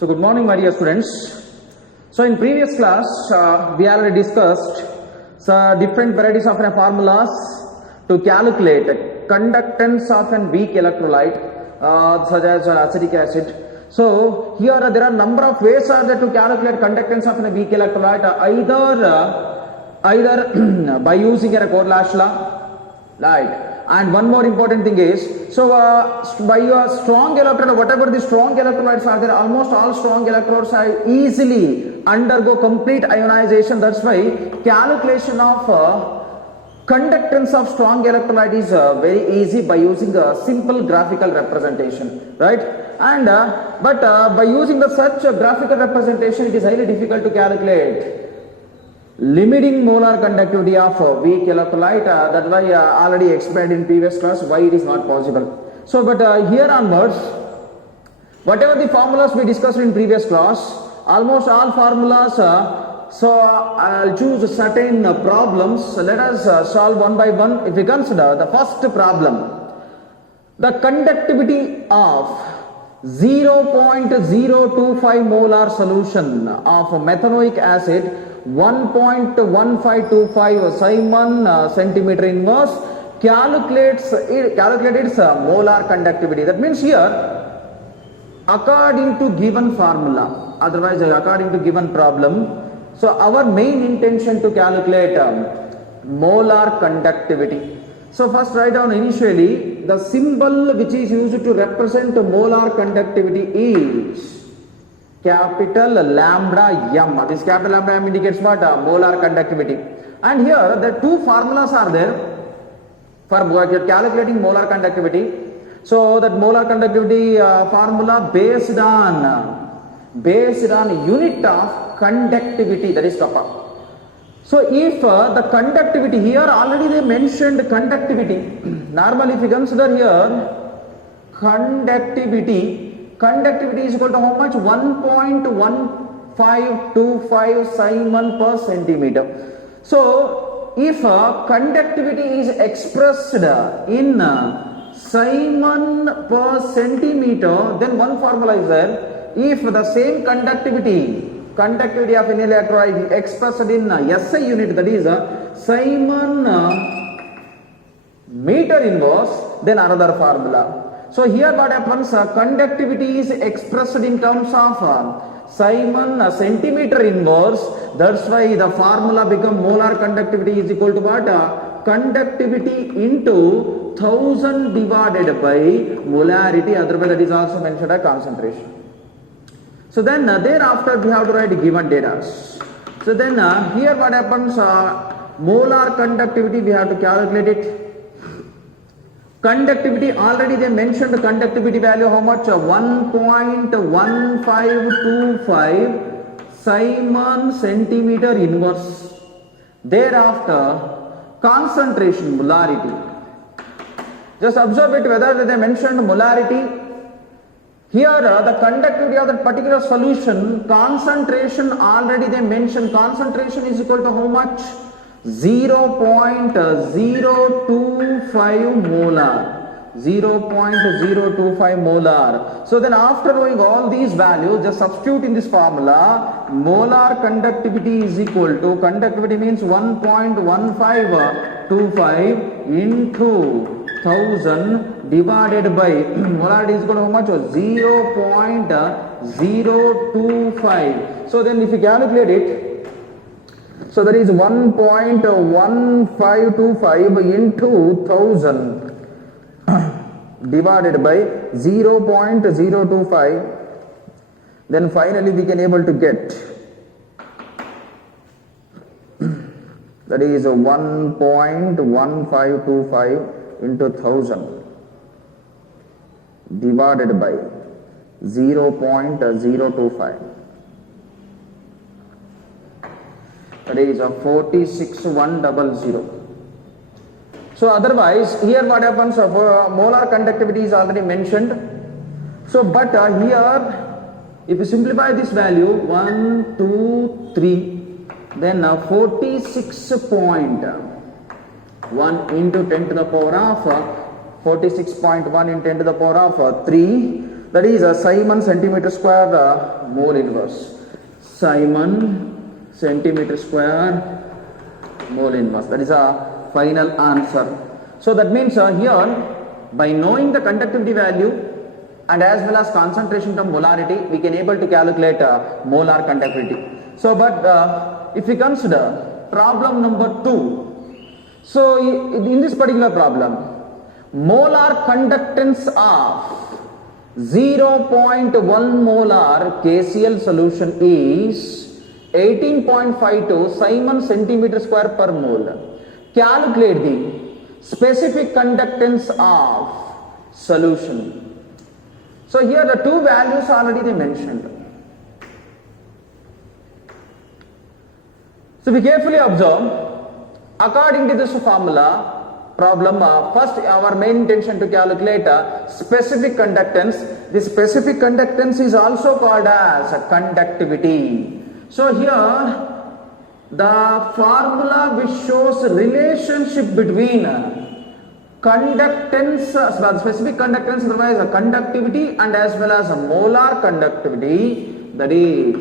So good morning my dear students. So in previous class we already discussed different varieties of formulas to calculate conductance of a weak electrolyte such as acetic acid. So here there are number of ways to calculate conductance of a weak electrolyte, either by using a Corlash law, right? And one more important thing is, so by your strong electrode, whatever the strong electrolytes are there, almost all strong electrodes are easily undergo complete ionization. That's why calculation of conductance of strong electrolyte is very easy by using a simple graphical representation, right? And but by using the such graphical representation, it is highly difficult to calculate limiting molar conductivity of weak electrolyte. That's why already explained in previous class why it is not possible. So but here onwards, whatever the formulas we discussed in previous class, almost all formulas, so I'll choose certain problems. So let us solve one by one. If we consider the first problem, the conductivity of 0.025 molar solution of methanoic acid 1.1525 Simon centimeter inverse calculates its molar conductivity. That means here according to given formula, otherwise according to given problem. So our main intention to calculate molar conductivity. So first write down initially the symbol which is used to represent molar conductivity is capital lambda m. This capital lambda m indicates what? Molar conductivity. And here the two formulas are there for calculating molar conductivity. So that molar conductivity formula based on unit of conductivity, that is kappa. So if the conductivity here already they mentioned conductivity. Normally if you consider here conductivity is equal to how much? 1.1525 Simon per centimeter. So if conductivity is expressed in Simon per centimeter, then one formula is there. If the same conductivity of an electrolyte expressed in SI unit, that is Simon meter inverse, then another formula. So here what happens, conductivity is expressed in terms of Simon centimeter inverse. That's why the formula become molar conductivity is equal to what? Conductivity into 1000 divided by molarity, otherwise that is also mentioned as concentration. So then thereafter we have to write given data. So then here what happens, molar conductivity we have to calculate it. Conductivity, already they mentioned the conductivity value how much? 1.1525 Simon centimeter inverse. Thereafter concentration, molarity. Just observe it whether they mentioned molarity. Here the conductivity of that particular solution, concentration already they mentioned. Concentration is equal to how much? 0.025 molar. 0.025 molar. So then after knowing all these values, just substitute in this formula. Molar conductivity is equal to, conductivity means 1.1525 into 1000 divided by molarity is equal to how much? 0.025. So then if you calculate it, so that is 1.1525 into 1000 divided by 0.025. Then finally we can able to get, that is 1.1525 into 1000 divided by 0.025. That is 46100. So otherwise here what happens, molar conductivity is already mentioned. So but here if you simplify this value 1, 2, 3, then 46.1 into 10 to the power of 46.1 into 10 to the power of 3. that is a Simon centimeter square mole inverse. Simon centimeter square mole inverse. That is a final answer. So that means here, by knowing the conductivity value and as well as concentration term molarity, we can able to calculate molar conductivity. So, but if we consider problem number 2, so in this particular problem, molar conductance of 0.1 molar KCl solution is 18.52 Simon centimeter square per mole. Calculate the specific conductance of solution. So here the two values already they mentioned. So we carefully observe, according to this formula problem, first our main intention to calculate specific conductance. The specific conductance is also called as conductivity. So here the formula which shows relationship between conductance, the specific conductance, otherwise conductivity and as well as molar conductivity, that is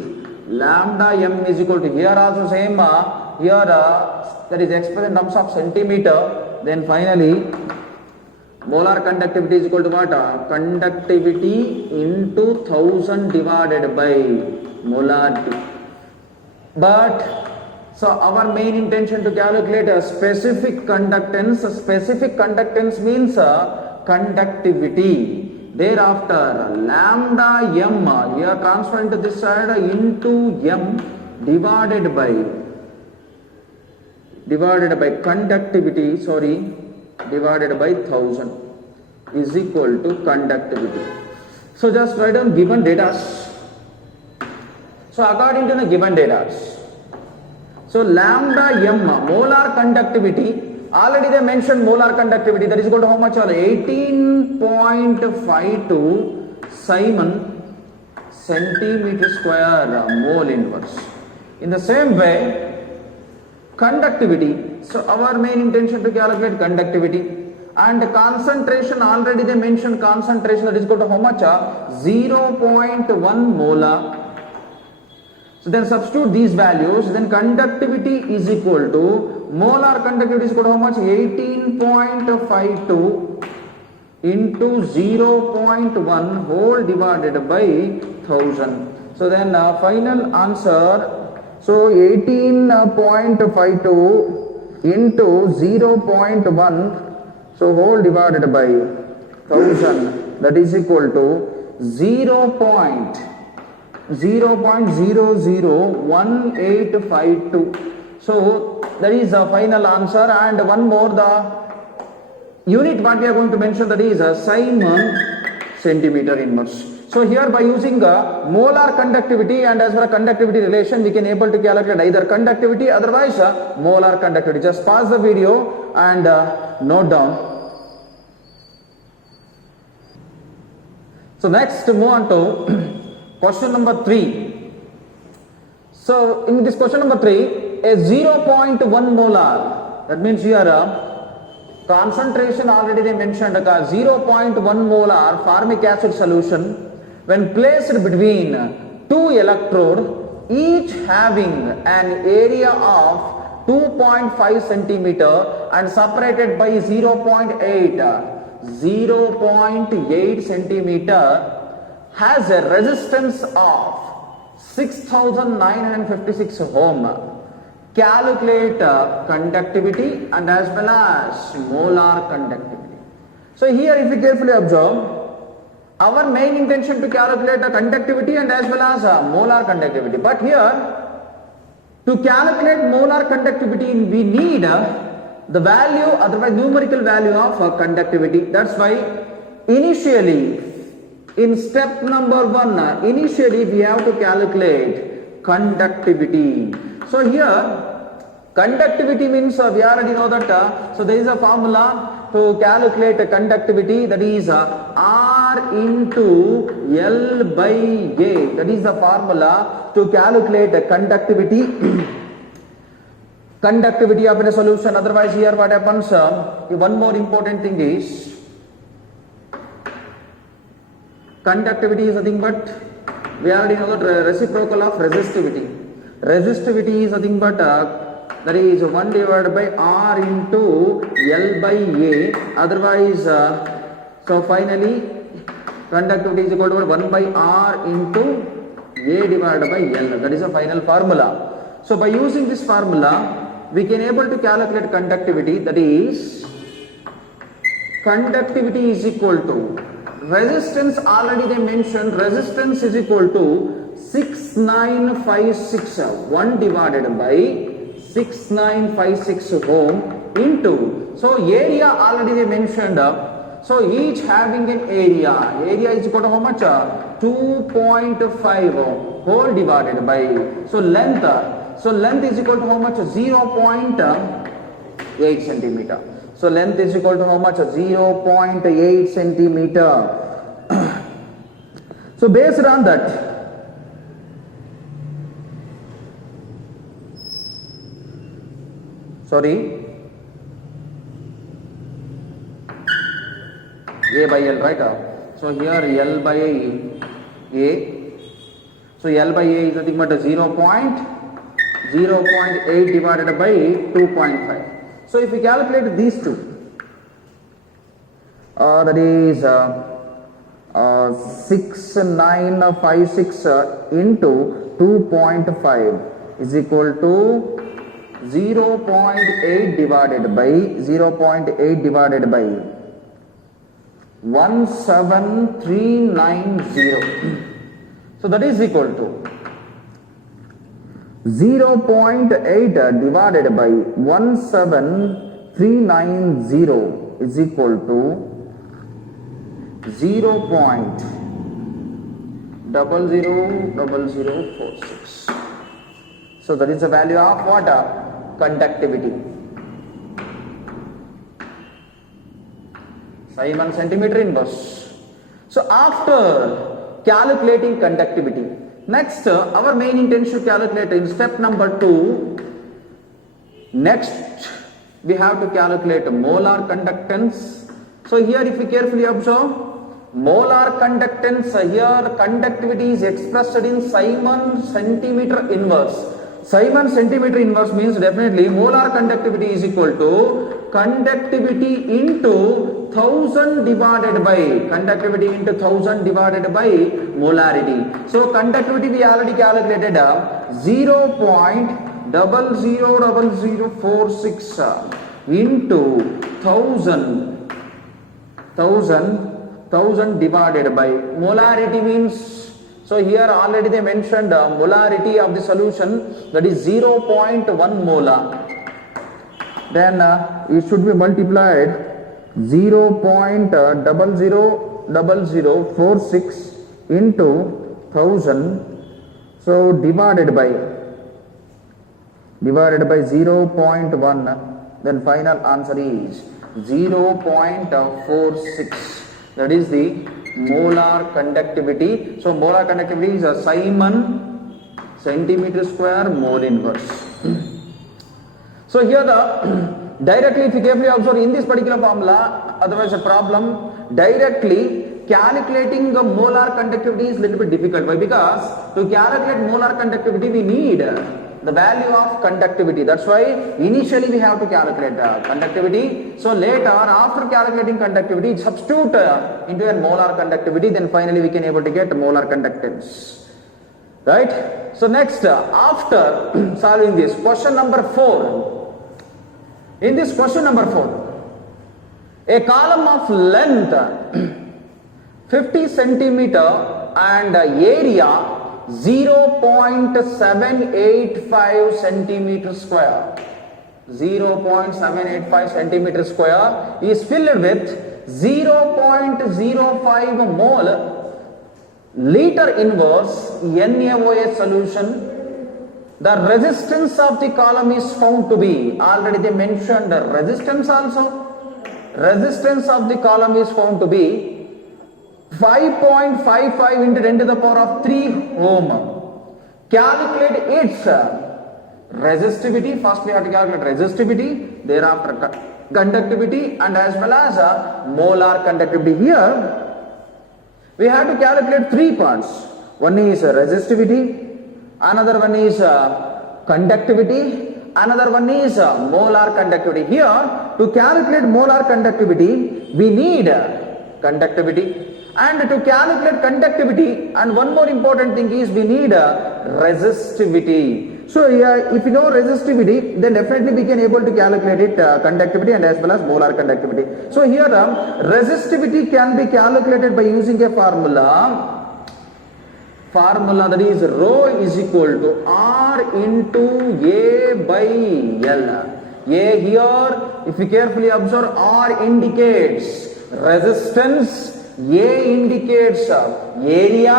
lambda m is equal to, here also same, here that is expressed in terms of centimeter, then finally molar conductivity is equal to what? Conductivity into 1000 divided by molarity. But so our main intention to calculate a specific conductance. Specific conductance means conductivity. Thereafter lambda m, here transfer into this side into m divided by conductivity, divided by 1000 is equal to conductivity. So just write down given data. So according to the given data, so lambda m, molar conductivity, already they mentioned molar conductivity, that is equal to how much? 18.52 Simon centimeter square mole inverse. In the same way, conductivity, so our main intention to calculate conductivity, and concentration, already they mentioned concentration, that is equal to how much? 0.1 molar. So then substitute these values, then conductivity is equal to, molar conductivity is equal to how much? 18.52 into 0.1 whole divided by 1000. So then final answer, so 18.52 into 0.1, so whole divided by 1000, that is equal to 0.001852. So that is the final answer. And one more, the unit what we are going to mention, that is Simon centimeter inverse. So here by using molar conductivity and as well as conductivity relation, we can able to calculate either conductivity, otherwise molar conductivity. Just pause the video and note down. So next move on to question number 3. So in this question number 3, a 0.1 molar, that means here concentration already they mentioned, 0.1 molar formic acid solution when placed between two electrodes, each having an area of 2.5 centimeter and separated by 0.8 centimeter, has a resistance of 6956 ohm. Calculate conductivity and as well as molar conductivity. So here if you carefully observe, our main intention to calculate the conductivity and as well as molar conductivity. But here to calculate molar conductivity we need the value, otherwise numerical value of conductivity. That's why initially in step number 1, initially we have to calculate conductivity. So here conductivity means we already know that, so there is a formula to calculate conductivity, that is R into L by A. That is the formula to calculate conductivity. Conductivity of a solution. Otherwise here what happens, one more important thing is, Conductivity is nothing but, we already know the reciprocal of resistivity. Resistivity is nothing but that is 1 divided by R into L by A. Otherwise, so finally conductivity is equal to 1 by R into A divided by L. That is the final formula. So by using this formula, we can able to calculate conductivity. That is, conductivity is equal to resistance. Already they mentioned resistance is equal to 6956 1 divided by 6956 ohm into, so area already they mentioned, so each having an area is equal to how much? 2.5 whole divided by, so length is equal to how much? 0.8 centimeter. So length is equal to how much? 0.8 centimeter. So based on that, sorry, A by L, right? So here L by A. So L by A is nothing but 0.8 divided by 2.5. So if we calculate these two, that is 6956 into 2.5 is equal to 0.8 divided by 17390. So that is equal to 0.8 divided by 17390 is equal to 0.000046. So that is the value of what? Conductivity. Simon centimeter inverse. So after calculating conductivity, next our main intention to calculate in step number 2. Next we have to calculate molar conductance. So here if you carefully observe, molar conductance, here conductivity is expressed in Simon centimeter inverse. Simon centimeter inverse means definitely molar conductivity is equal to conductivity into 1000 divided by molarity. So conductivity we already calculated 0.000046 into 1000 divided by molarity means, so here already they mentioned molarity of the solution, that is 0.1 molar. Then it should be multiplied 0.000046 into 1000, so divided by 0.1, then final answer is 0.46. that is the molar conductivity. So molar conductivity is a Simon centimeter square mole inverse. So here the directly, if you carefully observe in this particular formula, otherwise a problem, directly calculating the molar conductivity is little bit difficult. Why? Because to calculate molar conductivity we need the value of conductivity. That's why initially we have to calculate conductivity. So later, after calculating conductivity, substitute into a molar conductivity, then finally we can able to get molar conductance. Right? So next, after solving this, question number 4. In this question number 4, a column of length 50 centimeter and area 0.785 centimeter square, 0.785 centimeter square is filled with 0.05 mole liter inverse NaOH solution. The resistance of the column is found to be, already they mentioned the resistance also. Resistance of the column is found to be 5.55 into 10 to the power of 3 ohm. Calculate its resistivity. First we have to calculate resistivity, thereafter conductivity, and as well as molar conductivity. Here we have to calculate three parts. One is resistivity, another one is conductivity, another one is molar conductivity. Here, to calculate molar conductivity, we need conductivity. And to calculate conductivity, and one more important thing is we need resistivity. So if you know resistivity, then definitely we can able to calculate it conductivity and as well as molar conductivity. So here resistivity can be calculated by using a formula that is rho is equal to R into A by L. A here, if you carefully observe, R indicates resistance, A indicates area,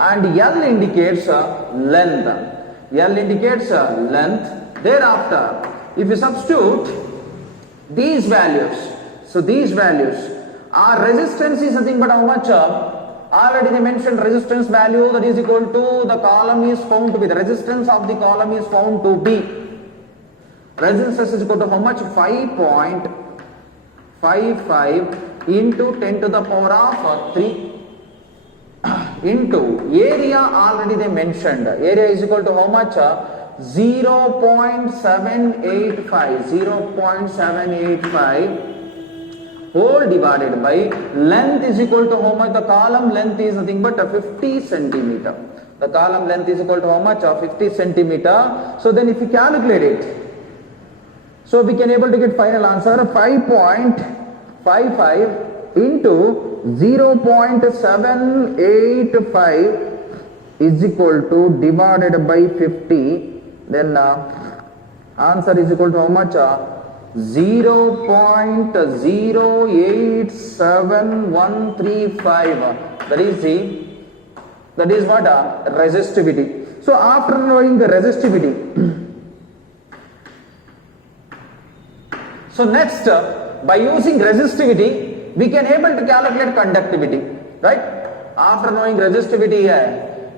and L indicates length. L indicates length. Thereafter, if you substitute these values, so these values, our resistance is nothing but how much? Already they mentioned resistance value that is equal to the column is found to be, the resistance of the column is found to be, resistance is equal to how much? 5.55 into 10 to the power of 3 into area. Already they mentioned area is equal to how much? 0.785 whole divided by length is equal to how much? The column length is nothing but 50 centimeter. The column length is equal to how much? 50 centimeter. So then if you calculate it, so we can able to get final answer 5.55 into 0.785 is equal to divided by 50, then answer is equal to how much? 0.087135. That is what? Resistivity. So after knowing the resistivity, so next by using resistivity we can able to calculate conductivity, right? After knowing resistivity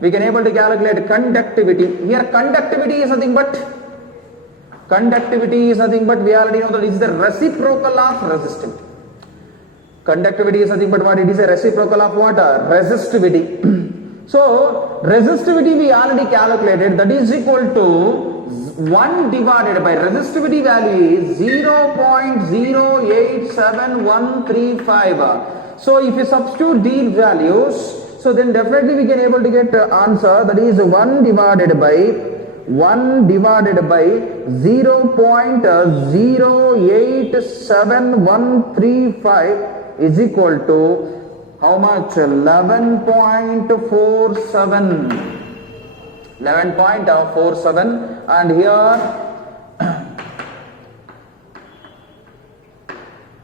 we can able to calculate conductivity. Here conductivity is nothing but we already know that it is the reciprocal of resistivity. Conductivity is nothing but what? It is a reciprocal of what? Resistivity. So resistivity we already calculated, that is equal to 1 divided by resistivity value is 0.087135. So if you substitute these values, so then definitely we can able to get answer, that is 1 divided by 0.087135 is equal to how much? 11.47, and here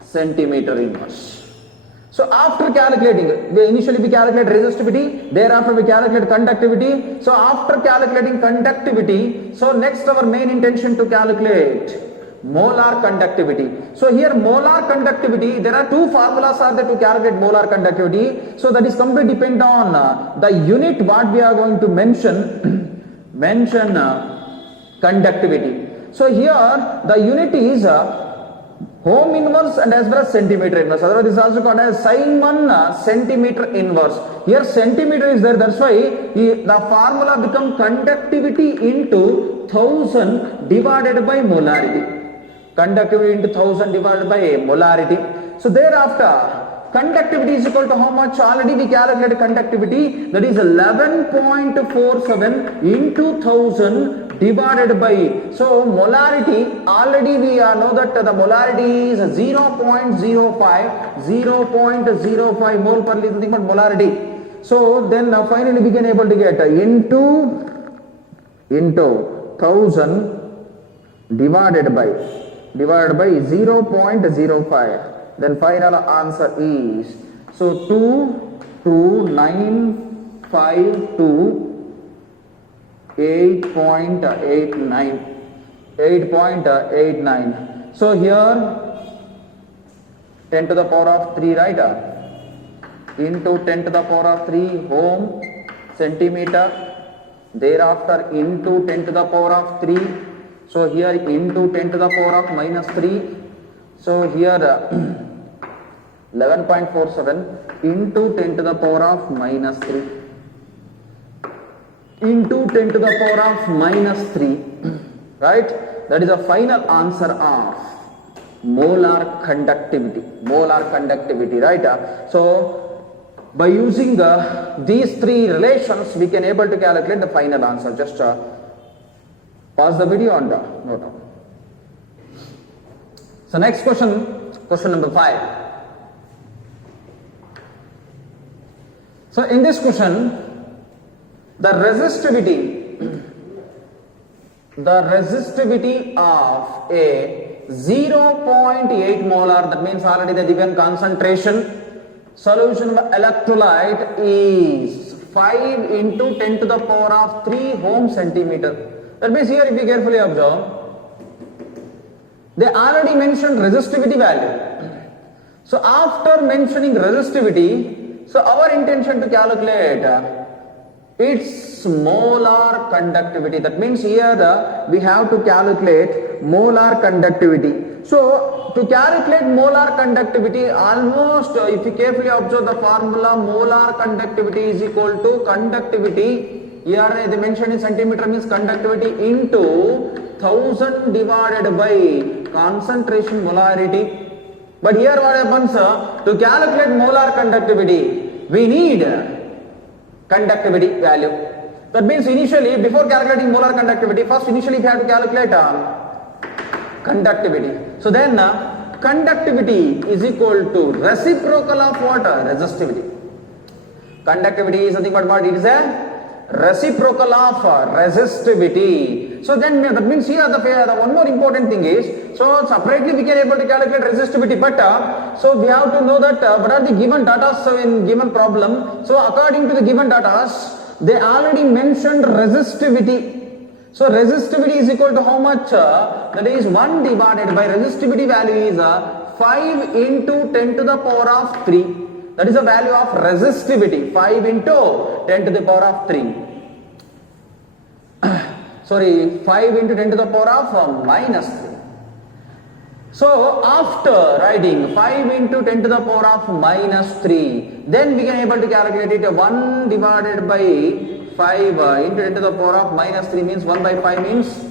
centimeter inverse. So after calculating, initially we calculate resistivity, thereafter we calculate conductivity. So after calculating conductivity, so next our main intention to calculate molar conductivity. So here molar conductivity, there are two formulas are there to calculate molar conductivity. So that is completely depend on the unit what we are going to mention conductivity. So here the unit is Ohm inverse and as well as centimeter inverse. Otherwise this is also called as Simon centimeter inverse. Here centimeter is there, that's why the formula become conductivity into 1000 divided by molarity. Conductivity into 1000 divided by molarity. So thereafter conductivity is equal to how much? Already we calculated conductivity, that is 11.47 into 1000 divided by, so molarity, already we know that the molarity is 0.05 mole per liter, nothing but molarity. So then finally we can able to get into 1000 divided by 0.05. Then final answer is, so 22952 8.89. So here 10 to the power of 3, right? Into 10 to the power of 3 ohm centimeter. Thereafter into 10 to the power of 3. So here into 10 to the power of minus 3. So here 11.47 into 10 to the power of minus 3 into 10 to the power of minus 3, right? That is the final answer of molar conductivity, right? So by using these three relations, we can able to calculate the final answer. Just pause the video and note down. So next question number 5. So in this question, the resistivity of a 0.8 molar, that means already the given concentration, solution of electrolyte is 5 into 10 to the power of 3 ohm centimeter. That means here, if you carefully observe, they already mentioned resistivity value. So after mentioning resistivity, so our intention to calculate its molar conductivity. That means here we have to calculate molar conductivity. So to calculate molar conductivity, almost if you carefully observe the formula, molar conductivity is equal to conductivity. Here they mentioned in centimeter, means conductivity into 1000 divided by concentration molarity. But here what happens, to calculate molar conductivity, we need conductivity value. That means initially, before calculating molar conductivity, first initially we have to calculate conductivity. So then conductivity is equal to reciprocal of what? Resistivity. Conductivity is nothing but what? It is a reciprocal of resistivity. So then that means here the one more important thing is, so separately we can able to calculate resistivity, but so we have to know that what are the given data in given problem. So according to the given data, they already mentioned resistivity. So resistivity is equal to how much? That is 1 divided by resistivity value is 5 into 10 to the power of 3. That is the value of resistivity, 5 into 10 to the power of 3. Sorry, 5 into 10 to the power of minus 3. So after writing 5 into 10 to the power of minus 3, then we can able to calculate it 1 divided by 5 into 10 to the power of minus 3 means 1 by 5 means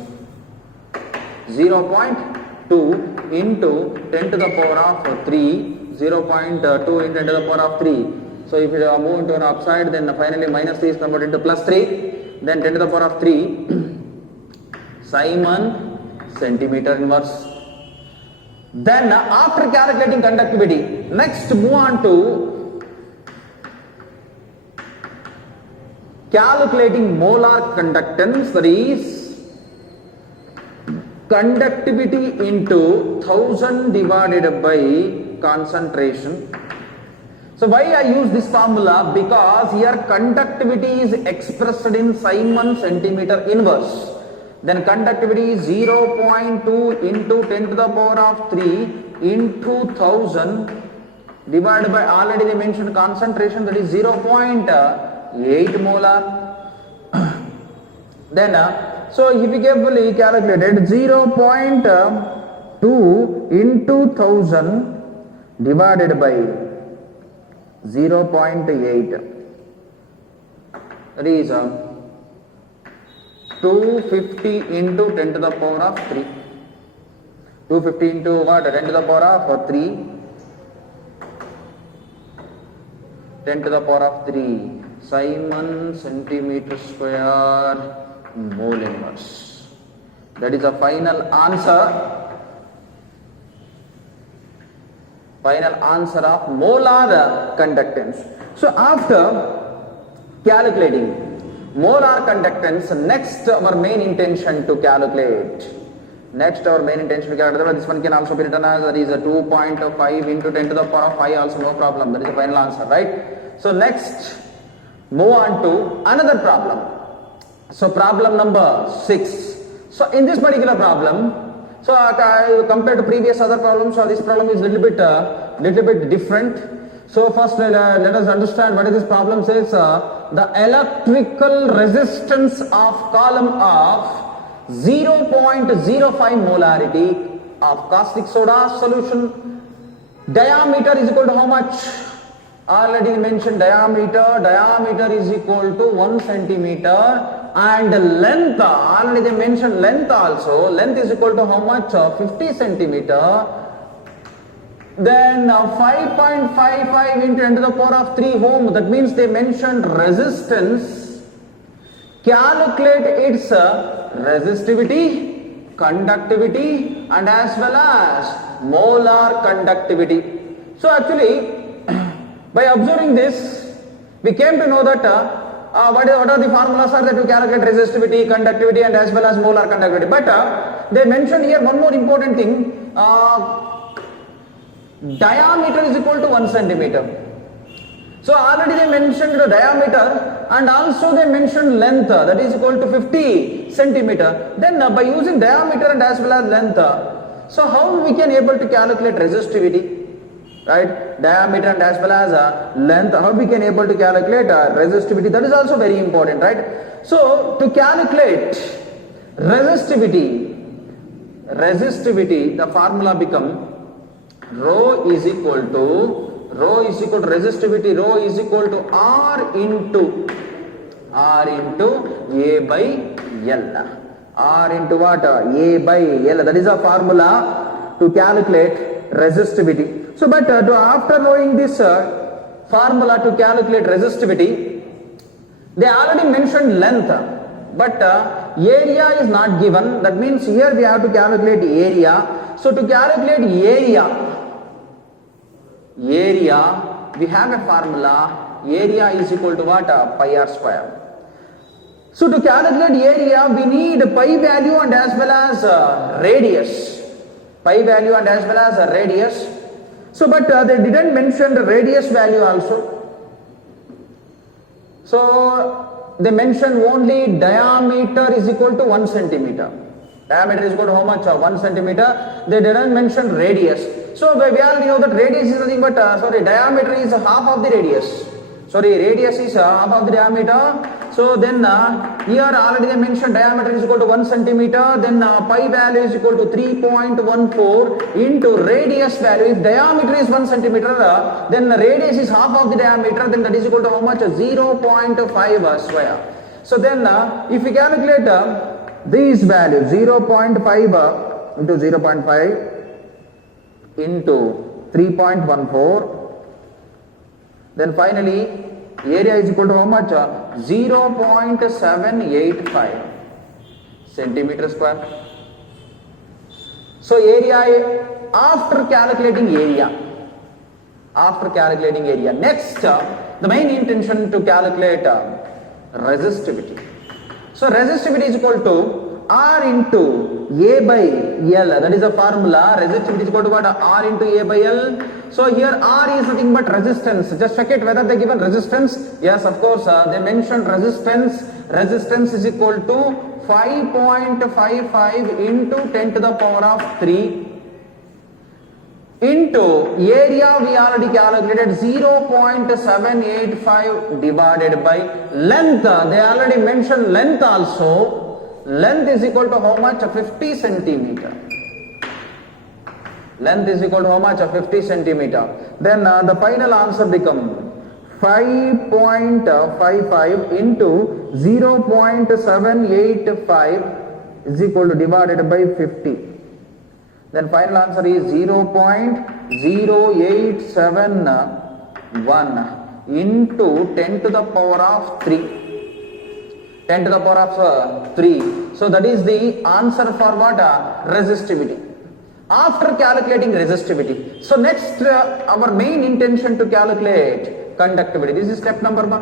0.2 into 10 to the power of 3, 0.2 into 10 to the power of 3. So if you move into an upside, then finally minus 3 is converted into plus 3, then 10 to the power of 3 Simon centimeter inverse. Then after calculating conductivity, next move on to calculating molar conductance, that is conductivity into 1000 divided by concentration. So why I use this formula? Because here conductivity is expressed in Simon centimeter inverse. Then conductivity is 0.2 into 10 to the power of 3 into 1000 divided by already they mentioned concentration, that is 0.8 molar. Then so if you carefully calculated 0.2 into 1000 divided by 0.8, that is 250 into 10 to the power of 3. 250 into what? 10 to the power of 3. 10 to the power of 3 Simon centimeter square mole inverse. That is the final answer. Final answer of molar conductance. So after calculating molar conductance, next our main intention to calculate. This one can also be written as, that is a 2.5 into 10 to the power of 5 also, no problem. That is the final answer, right? So next move on to another problem. So problem number 6. So in this particular problem, so compared to previous other problems, so this problem is little bit different. So first let us understand what is this problem says. The electrical resistance of column of 0.05 molarity of caustic soda solution Diameter is equal to how much? Already mentioned diameter is equal to 1 centimeter, and length, already they mentioned length also, length is equal to how much? 50 centimeter. Then 5.55 into 10 to the power of 3 ohm, that means they mentioned resistance. Calculate its resistivity, conductivity, and as well as molar conductivity. So actually, by observing this, we came to know that what are the formulas are that to calculate resistivity, conductivity, and as well as molar conductivity. But they mention here one more important thing. Diameter is equal to 1 centimeter. So already they mentioned the diameter, and also they mentioned length, that is equal to 50 centimeter. Then by using diameter and as well as length, so how we can able to calculate resistivity? Right, diameter and as well as length, how we can able to calculate resistivity, that is also very important, right? So to calculate resistivity, the formula become rho is equal to resistivity, rho is equal to R into A by L. R into what? A by L, that is a formula to calculate resistivity. So, but after knowing this formula to calculate resistivity, they already mentioned length, but area is not given. That means here we have to calculate area. So, to calculate area, we have a formula. Area is equal to what? Pi r square. So, to calculate area, we need pi value and as well as radius. Pi value and as well as radius. So, but they didn't mention the radius value also. So, they mentioned only diameter is equal to 1 centimeter. Diameter is equal to how much? 1 centimeter. They didn't mention radius. So, we already know that radius is nothing but, diameter is half of the radius. Radius is half of the diameter. So, then here already they mentioned diameter is equal to 1 centimeter. Then pi value is equal to 3.14 into radius value. If diameter is 1 centimeter, then the radius is half of the diameter. Then that is equal to how much? 0.5 square. So, then if we calculate these values, 0.5 into 0.5 into 3.14. Then finally, area is equal to how much? 0.785 centimeter square. So area after calculating area. Next, the main intention to calculate resistivity. So resistivity is equal to R into A by L. That is a formula. Resistivity is equal to what? R into A by L. So here R is nothing but resistance. Just check it whether they given resistance. Yes, of course, they mentioned resistance. Resistance is equal to 5.55 into 10 to the power of 3 into area we already calculated 0.785 divided by length. They already mentioned length also. Length is equal to how much? 50 centimeter. Length is equal to how much? 50 centimeter. Then the final answer become 5.55 into 0.785 is equal to divided by 50. Then final answer is 0.0871 into 10 to the power of 3. 10 to the power of 3. So that is the answer for what? Resistivity. After calculating resistivity. So next our main intention to calculate conductivity. This is step number 1.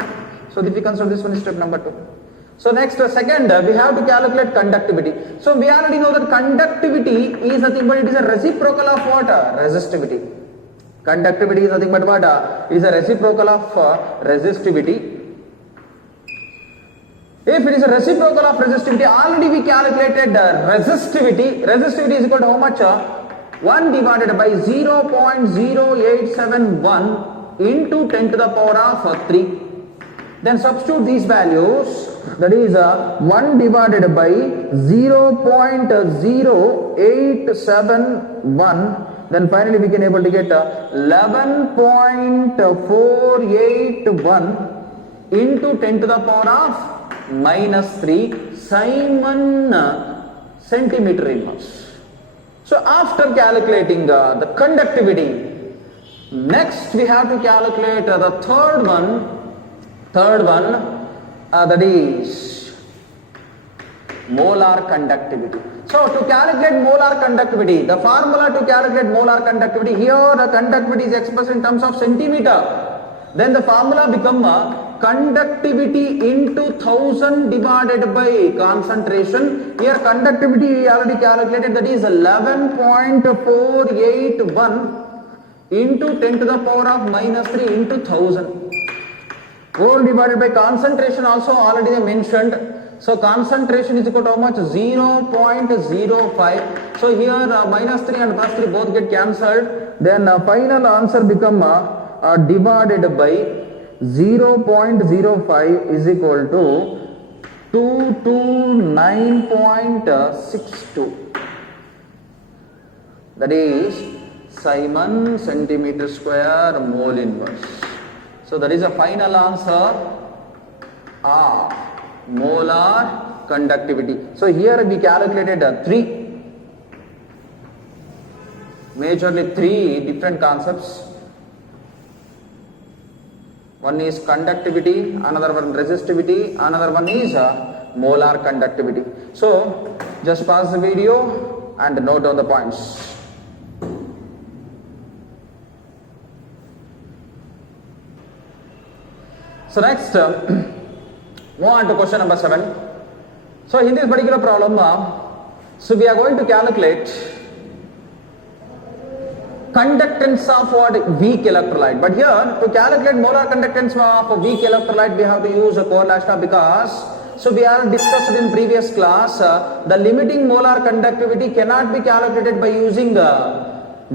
So if we consider this one is step number 2. So next second we have to calculate conductivity. So we already know that conductivity is nothing but it is a reciprocal of what? Resistivity. Conductivity is nothing but what? It is a reciprocal of resistivity. If it is a reciprocal of resistivity, already we calculated resistivity. Resistivity is equal to how much? 1 divided by 0.0871 into 10 to the power of 3. Then substitute these values. That is 1 divided by 0.0871 then finally we can able to get 11.481 into 10 to the power of minus 3 Simon centimeter inverse. So after calculating the conductivity, next we have to calculate the third one, that is molar conductivity. So to calculate molar conductivity, the formula to calculate molar conductivity, here the conductivity is expressed in terms of centimeter. Then the formula become conductivity into 1000 divided by concentration. Here conductivity we already calculated, that is 11.481 into 10 to the power of minus 3 into 1000. Whole divided by concentration also already I mentioned. So concentration is equal to how much? 0.05. So here minus 3 and plus 3 both get cancelled. Then final answer become divided by 0.05 is equal to 229.62. That is Simon centimeter square mole inverse. So that is a final answer of molar conductivity. So here we calculated majorly three different concepts. One is conductivity, another one resistivity, another one is molar conductivity. So just pause the video and note down the points. So next, move on to question number 7. So in this particular problem, so we are going to calculate conductance of what? Weak electrolyte. But here to calculate molar conductance of a weak electrolyte, we have to use a Coriolis law, because so we are discussed in previous class the limiting molar conductivity cannot be calculated by using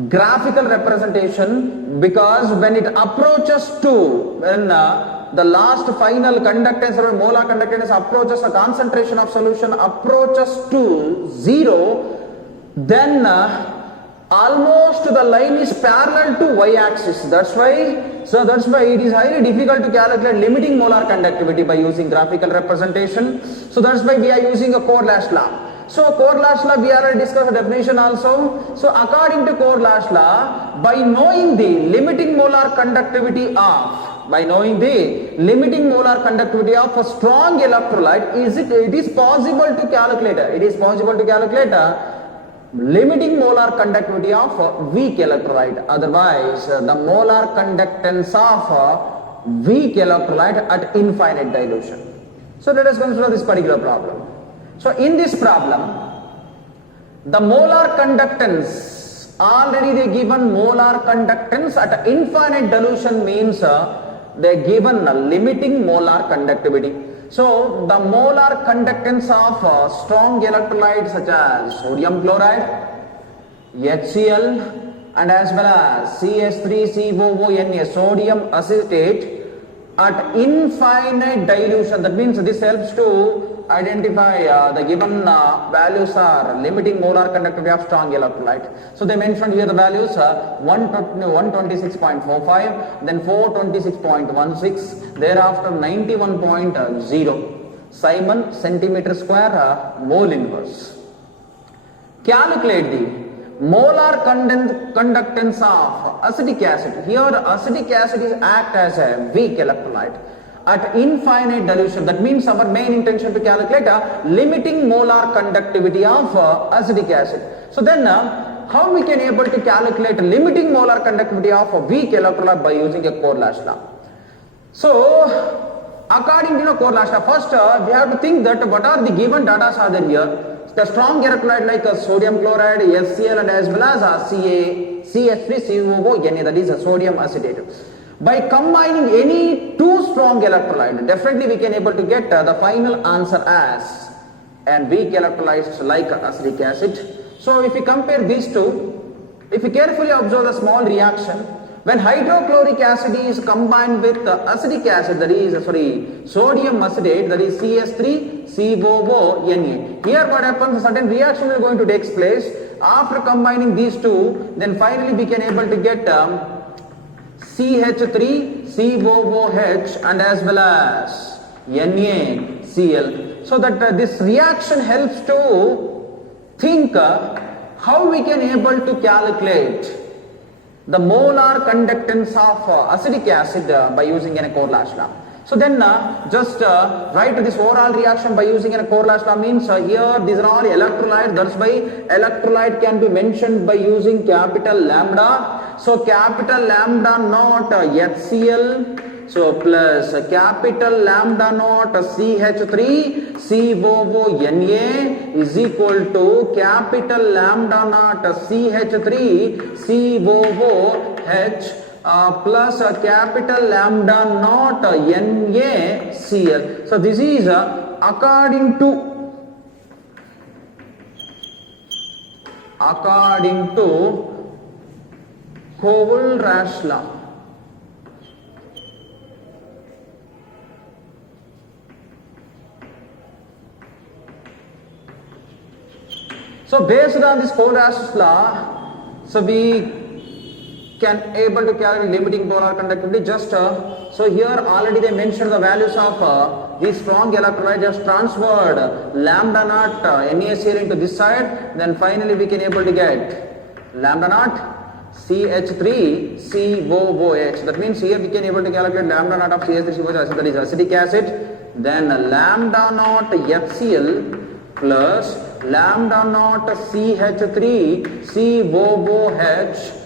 graphical representation, because when it approaches to the last final conductance or molar conductance approaches a concentration of solution approaches to 0, then almost the line is parallel to y-axis. That's why it is highly difficult to calculate limiting molar conductivity by using graphical representation. So that's why we are using a Coriolis law. So Coriolis law, we already discussed the definition also. So according to Coriolis law, by knowing the limiting molar conductivity of a strong electrolyte, it is possible to calculate limiting molar conductivity of a weak electrolyte. Otherwise, the molar conductance of a weak electrolyte at infinite dilution. So let us consider this particular problem. So in this problem, the molar conductance, already they given molar conductance at infinite dilution means they given a limiting molar conductivity. So the molar conductance of strong electrolytes such as sodium chloride, HCl, and as well as CS3COONa, sodium acetate, at infinite dilution. That means this helps to identify the given values are limiting molar conductivity of strong electrolyte. So they mentioned here the values 126.45, then 426.16, thereafter 91.0 Simon centimeter square mole inverse. Calculate the molar conductance of acetic acid. Here acetic acid is act as a weak electrolyte at infinite dilution. That means our main intention to calculate a limiting molar conductivity of acetic acid. So then how we can able to calculate limiting molar conductivity of a weak electrolyte by using a Coriolis law. So according to Coriolis law, first we have to think that what are the given data are there here. The strong electrolyte like sodium chloride, HCl, and as well as CH3COONa, that is sodium acetate. By combining any two strong electrolytes, definitely we can able to get the final answer as and weak electrolytes like acetic acid. So if we compare these two, if we carefully observe the small reaction, when hydrochloric acid is combined with acetic acid, that is sodium acetate, that is CS3COONa. Here what happens, a certain reaction is going to take place. After combining these two, then finally we can able to get CH3, COOH and as well as NaCl. So that this reaction helps to think how we can able to calculate the molar conductance of acetic acid by using a Corlash law. So then just write this overall reaction by using a Corlash law means here these are all electrolytes, that's why electrolyte can be mentioned by using capital lambda. So capital lambda naught HCl, so plus capital lambda naught CH3 COONA is equal to capital lambda naught CH3 COOH plus capital lambda naught NaCl. So this is according to Koval-Rasch law. So based on this Koval-Rasch law, so we can able to calculate limiting polar conductivity. Just so here already they mentioned the values of these strong electrolyte. Just transferred lambda naught NaCl into this side, then finally we can able to get lambda naught CH3 COOH. That means here we can able to calculate lambda naught of CH3 COOH, that is acetic acid, then lambda naught HCl plus lambda naught CH3 COOH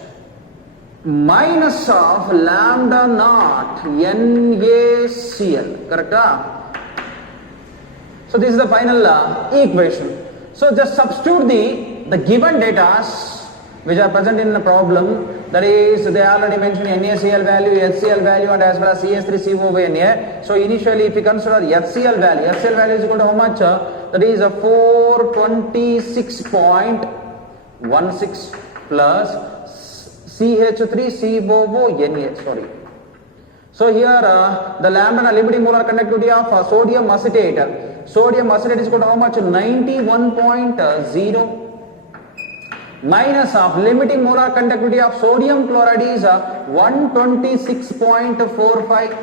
minus of lambda naught NaCl, correct? So this is the final equation. So just substitute the given data which are present in the problem, that is they already mentioned NaCl value, HCl value and as well as CH3 COOH. So initially if you consider HCl value is equal to how much? That is 426.16 plus CH3 COONA, sorry. So here the lambda limiting molar conductivity of sodium acetate. Sodium acetate is equal to how much? 91.0 minus of limiting molar conductivity of sodium chloride is 126.45.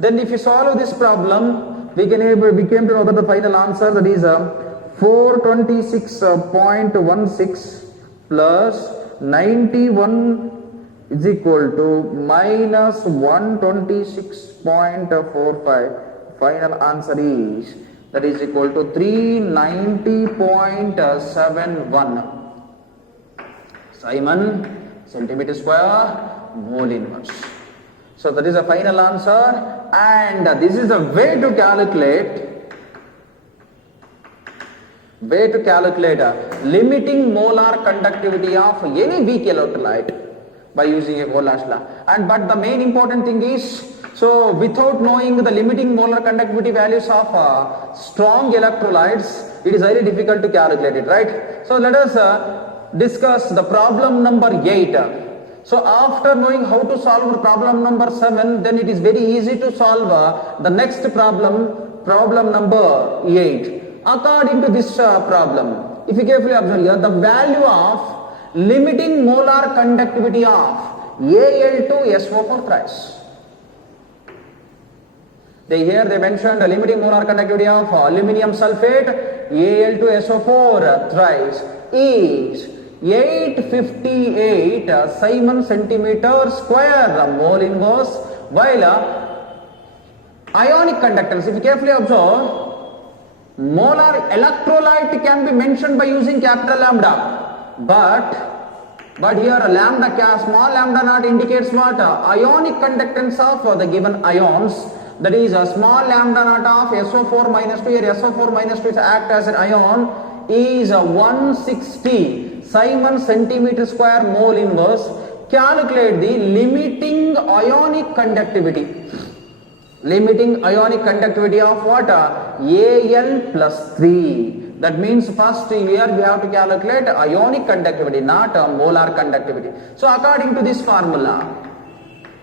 Then if you solve this problem, we came to know that the final answer, that is 426.16 plus 91 is equal to minus 126.45. Final answer is, that is equal to 390.71 Simon centimeter square mole inverse. So that is the final answer, and this is a way to calculate limiting molar conductivity of any weak electrolyte by using a Corlash law. And but the main important thing is, so without knowing the limiting molar conductivity values of strong electrolytes, it is very difficult to calculate it, right? So let us discuss the problem number 8. So after knowing how to solve problem number 7, then it is very easy to solve the next problem number 8. According to this problem, if you carefully observe here, the value of limiting molar conductivity of Al2SO4 thrice. Here they mentioned the limiting molar conductivity of aluminum sulfate Al2SO4 thrice is 858 Simon centimeter square mole inverse, while ionic conductance, if you carefully observe, molar electrolyte can be mentioned by using capital lambda, but here small lambda naught indicates what? Ionic conductance of the given ions, that is a small lambda naught of SO4 minus 2, here SO4 minus 2 is act as an ion, is 160 Simon centimeter square mole inverse. Calculate the limiting ionic conductivity. Limiting ionic conductivity of what? Al plus 3. That means first here we have to calculate ionic conductivity, not molar conductivity. So according to this formula,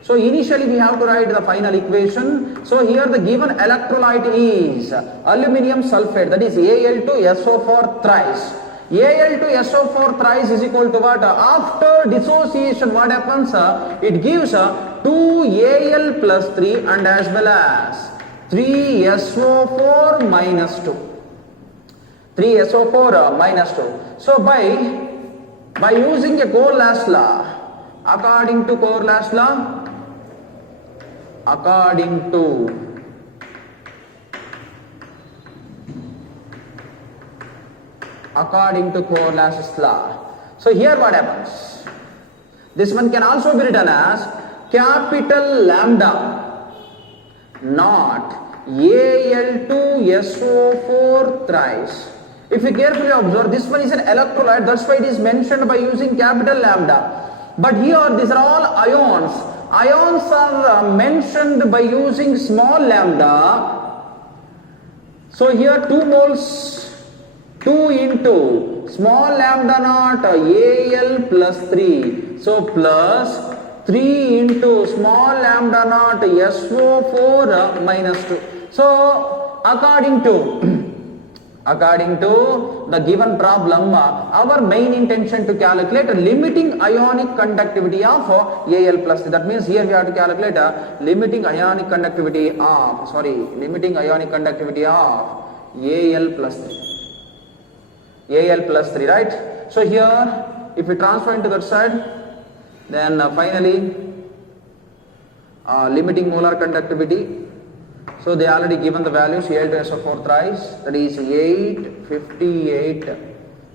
so initially we have to write the final equation. So here the given electrolyte is aluminum sulfate, that is Al2SO4 thrice. Al to SO4 thrice is equal to what? After dissociation, what happens? It gives 2Al plus 3 and as well as 3SO4 minus 2. 3SO4 minus 2. So by using a Corelash law, according to Corelash law, according to Corelash's law. So here what happens? This one can also be written as capital lambda not Al2SO4 thrice. If you carefully observe, this one is an electrolyte, that's why it is mentioned by using capital lambda. But here these are all ions. Ions are mentioned by using small lambda. So here 2 moles, 2 into small lambda naught Al plus 3. So plus 3 into small lambda naught SO4 minus 2. So according to the given problem, our main intention to calculate limiting ionic conductivity of Al plus 3. That means here we have to calculate limiting ionic conductivity of Al plus 3. Al plus 3, right? So here if we transfer into that side, then finally limiting molar conductivity. So they already given the values Al to SO4 thrice, that is 858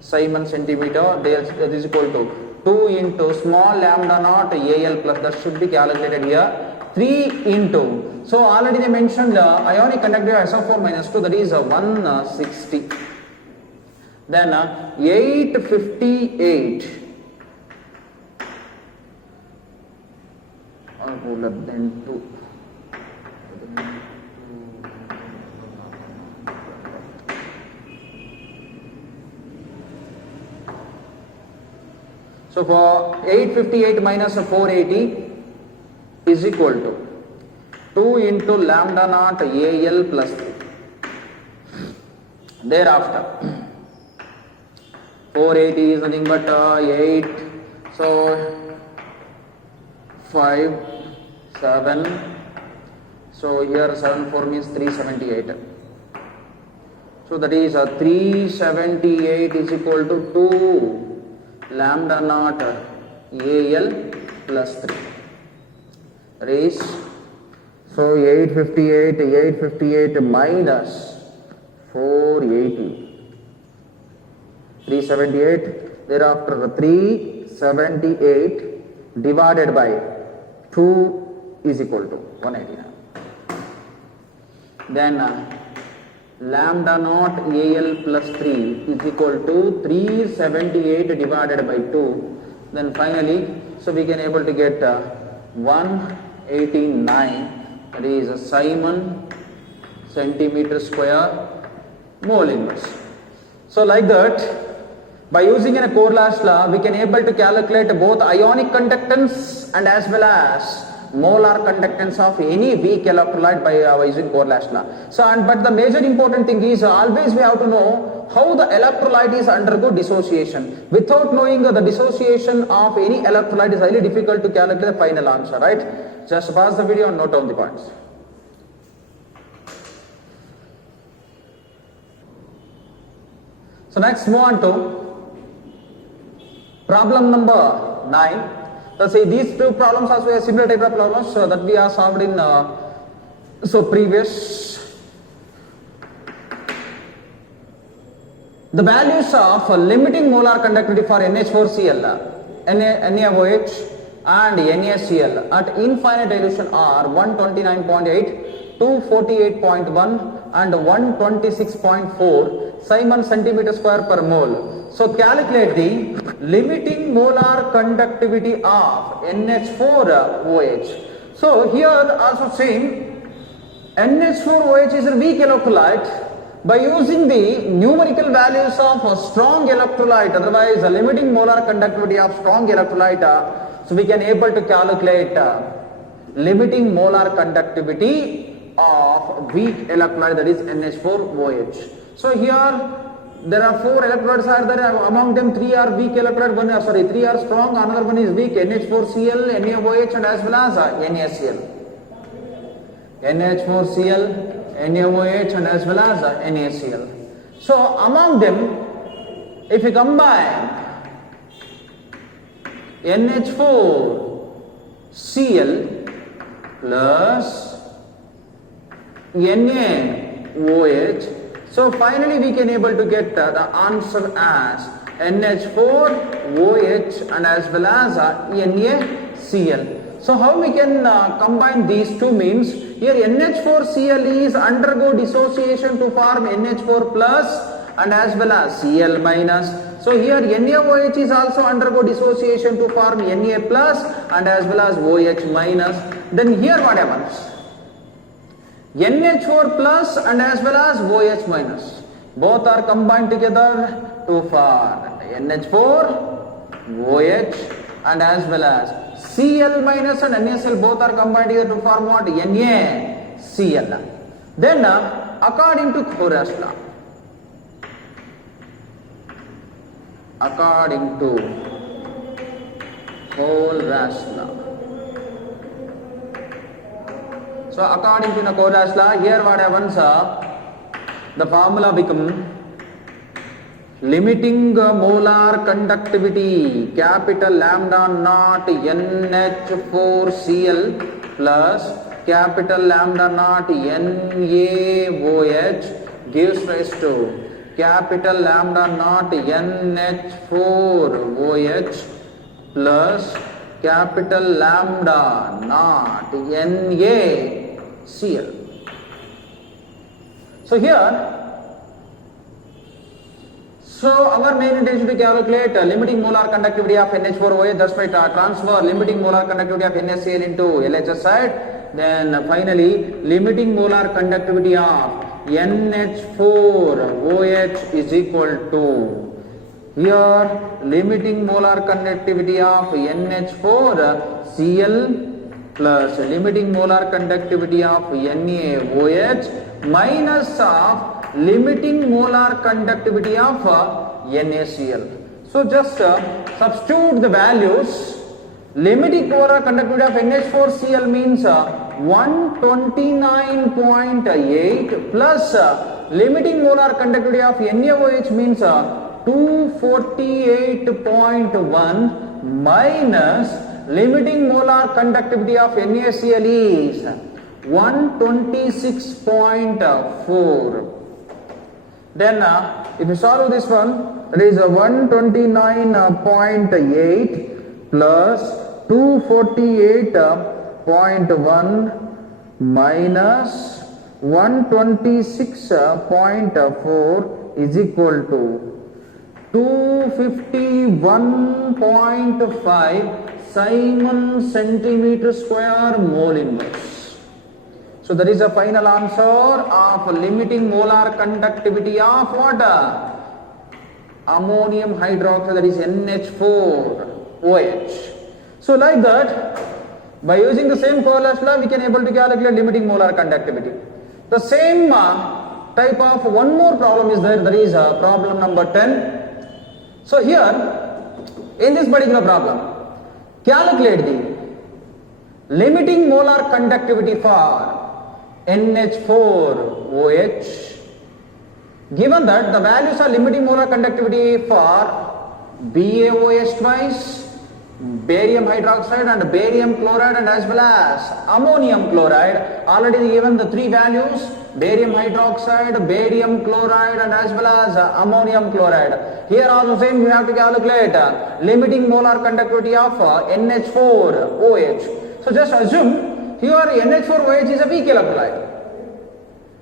Simon centimeter. That is equal to 2 into small lambda naught Al plus, that should be calculated here, 3 into, so already they mentioned ionic conductivity of SO4 minus 2, that is 160. Then 858 than 2. So for 858 minus 480 is equal to 2 into lambda naught Al plus 3. Thereafter 480 is nothing but 8, so 5, 7, so here 7 4 means 378. So that is 378 is equal to 2 lambda naught Al plus 3. That is, so 858 minus 480. 378, thereafter 378 divided by 2 is equal to 189. Then lambda naught Al plus 3 is equal to 378 divided by 2. Then finally, so we can able to get 189, that is a Simon centimeter square mole inverse. So like that, by using a Corelash law, we can able to calculate both ionic conductance and as well as molar conductance of any weak electrolyte by using Corelash law. So, but the major important thing is always we have to know how the electrolyte is undergo dissociation. Without knowing the dissociation of any electrolyte is highly difficult to calculate the final answer, right? Just pause the video and note down the points. So next move on to problem number 9. Let's say these two problems also a similar type of problems that we are solved in previous. The values of limiting molar conductivity for NH4Cl, NaOH and NaCl at infinite dilution are 129.8, 248.1 and 126.4 Simon centimeter square per mole. So calculate the limiting molar conductivity of NH4OH. So here also same, NH4OH is a weak electrolyte. By using the numerical values of a strong electrolyte, otherwise a limiting molar conductivity of strong electrolyte, so we can able to calculate limiting molar conductivity of weak electrolyte, that is NH4OH. So here there are 4 electrodes are there, among them 3 are weak electrode, 3 are strong, another one is weak, NH4Cl, NaOH and as well as NaCl. NH4Cl, NaOH and as well as NaCl. So among them, if you combine NH4Cl plus NaOH, so finally we can able to get the answer as NH4OH and as well as NaCl. So how we can combine these two means, here NH4Cl is undergo dissociation to form NH4 plus and as well as Cl minus. So here NaOH is also undergo dissociation to form Na plus and as well as OH minus. Then here what happens? NH4 plus and as well as OH minus, both are combined together to form NH4, OH and as well as Cl minus and NaCl, both are combined together to form what? NaCl. Then according to Khorra's law, according to Khorra's law, so according to Khorra's law, here what happens, the formula become limiting molar conductivity capital lambda naught NH4Cl plus capital lambda naught NaOH gives rise to capital lambda naught NH4OH plus capital lambda naught NaCl. So here, so our main intention to calculate limiting molar conductivity of NH4OH, thus by transfer limiting molar conductivity of NaCl into LHS side. Then finally limiting molar conductivity of NH4OH is equal to, here limiting molar conductivity of NH4Cl plus limiting molar conductivity of NaOH minus of limiting molar conductivity of NaCl. So just substitute the values. Limiting molar conductivity of NH4Cl means 129.8 plus limiting molar conductivity of NaOH means 248.1 minus limiting molar conductivity of NaCl is 126.4. Then if you solve this one, that is 129.8 plus 248.1 minus 126.4 is equal to 251.5 Simon centimeter square mole inverse. So that is the final answer of limiting molar conductivity of water, ammonium hydroxide, that is NH4OH. So like that, by using the same Khorra's law, we can able to calculate limiting molar conductivity. The same type of one more problem is there, that is problem number 10. So here, in this particular problem, calculate the limiting molar conductivity for NH4OH, given that the values are limiting molar conductivity for BaOH twice, barium hydroxide and barium chloride and as well as ammonium chloride. Already given the three values, barium hydroxide, barium chloride and as well as ammonium chloride. Here also same we have to calculate limiting molar conductivity of NH4OH. So just assume here NH4OH is a weak electrolyte.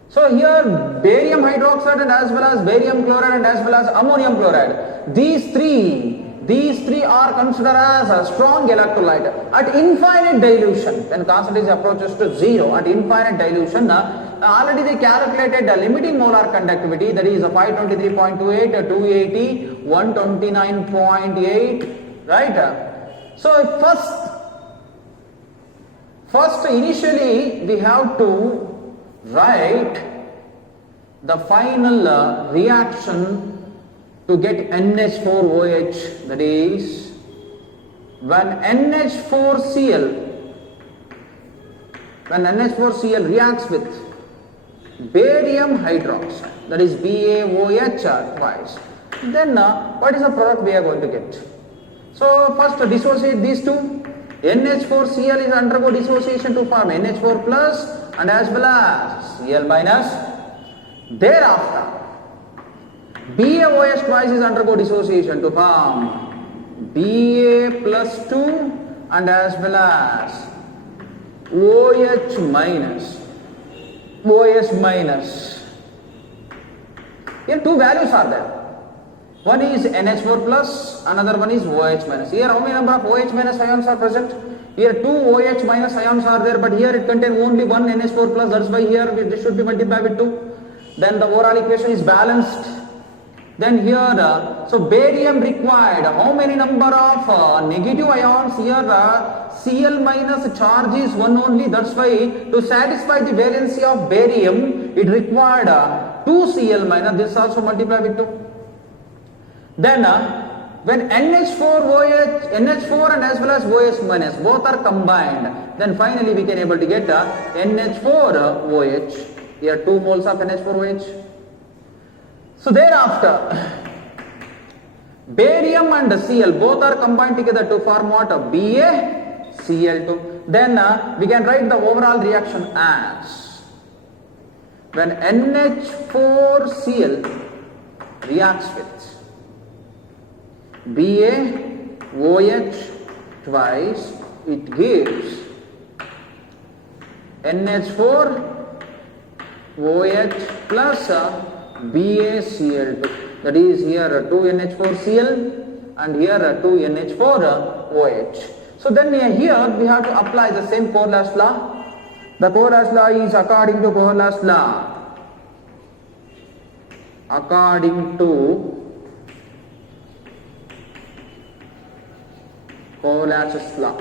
So here barium hydroxide and as well as barium chloride and as well as ammonium chloride, these three are considered as a strong electrolyte. At infinite dilution, when concentration approaches to zero, at infinite dilution, already they calculated the limiting molar conductivity, that is 523.28, 280, 129.8, right? So first initially we have to write the final reaction to get NH4OH, that is when NH4Cl reacts with barium hydroxide, that is BaOH twice, then what is the product we are going to get? So first dissociate these two. NH4Cl is undergo dissociation to form NH4 plus and as well as Cl minus. Thereafter BaOH twice is undergo dissociation to form Ba plus 2 and as well as OH minus. Here two values are there. One is NH4 plus, another one is OH minus. Here how many number of OH minus ions are present? Here two OH minus ions are there, but here it contains only one NH4 plus. That's why here this should be multiplied with 2. Then the overall equation is balanced. Then here, so barium required how many number of negative ions? Here Cl minus charge is 1 only. That's why to satisfy the valency of barium, it required 2 Cl minus. This also multiplied with 2. Then when NH4 and as well as OH minus both are combined, then finally we can able to get NH4OH. Here 2 moles of NH4OH. So thereafter, barium and Cl both are combined together to form what? BaCl2. Then we can write the overall reaction as when NH4Cl reacts with BaOH twice, it gives NH4OH plus BaCl2. That is here 2 NH4Cl and here 2 NH4OH. So then here we have to apply the same Coriolis law. The Coriolis law is according to Coriolis law. According to Coriolis law.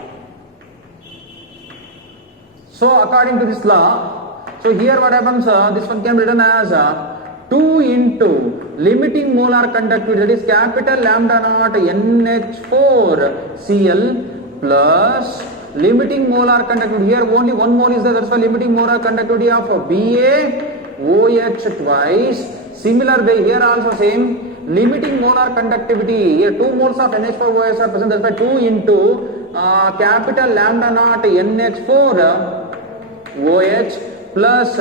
So according to this law, so here what happens, this one can be written as 2 into limiting molar conductivity, that is capital lambda naught NH4Cl plus limiting molar conductivity. Here only 1 mole is there, that's why limiting molar conductivity of BaOH twice. Similar way here also same. Limiting molar conductivity, here 2 moles of NH4OH are present, that's why 2 into capital lambda naught NH4OH plus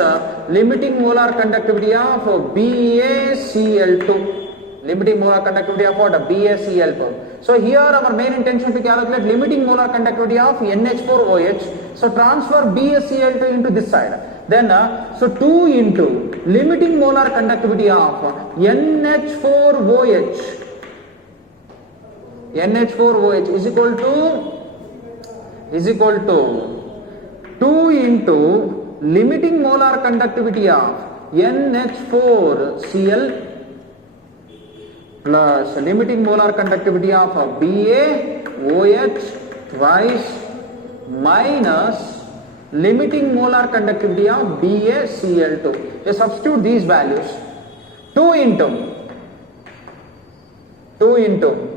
limiting molar conductivity of BaCl2. Limiting molar conductivity of what? BaCl2. So here our main intention to calculate limiting molar conductivity of NH4OH. So transfer BaCl2 into this side. Then so 2 into limiting molar conductivity of NH4OH. NH4OH is equal to 2 into limiting molar conductivity of NH4Cl plus limiting molar conductivity of BaOH twice minus limiting molar conductivity of BaCl2. You substitute these values. 2 into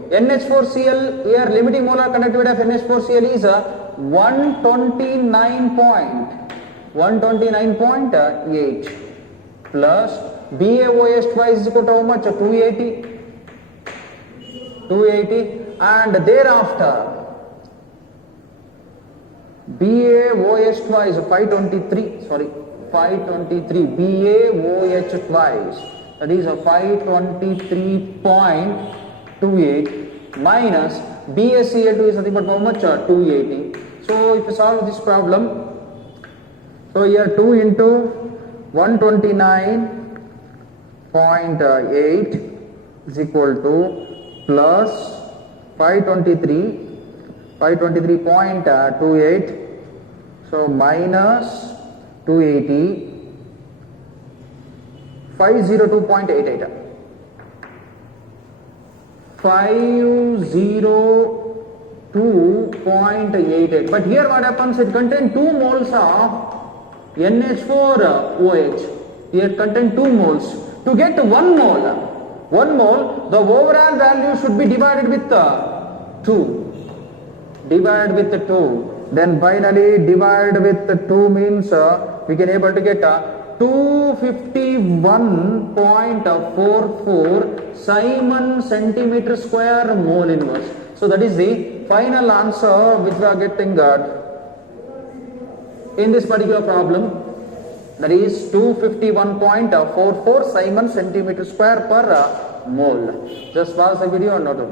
NH4Cl, here limiting molar conductivity of NH4Cl is 129.8 plus BaOH twice is equal to how much? 280 and thereafter BaOH twice 523 BaOH twice, that is 523.28 minus BaCl2 is nothing but how much? 280. So if you solve this problem, so here 2 into 129.8 is equal to plus 523.28, so minus 280, 502.88. 502.88. But here what happens, it contains 2 moles of NH4OH. Here contains 2 moles. To get 1 mole, 1 mole, the overall value should be divided with 2. Divided with 2. Then finally divided with 2 means we can able to get 251.44 Simon centimeter square mole inverse. So that is the final answer which we are getting in this particular problem. That is 251.44 Simon centimeter square per mole. Just pause the video and note it.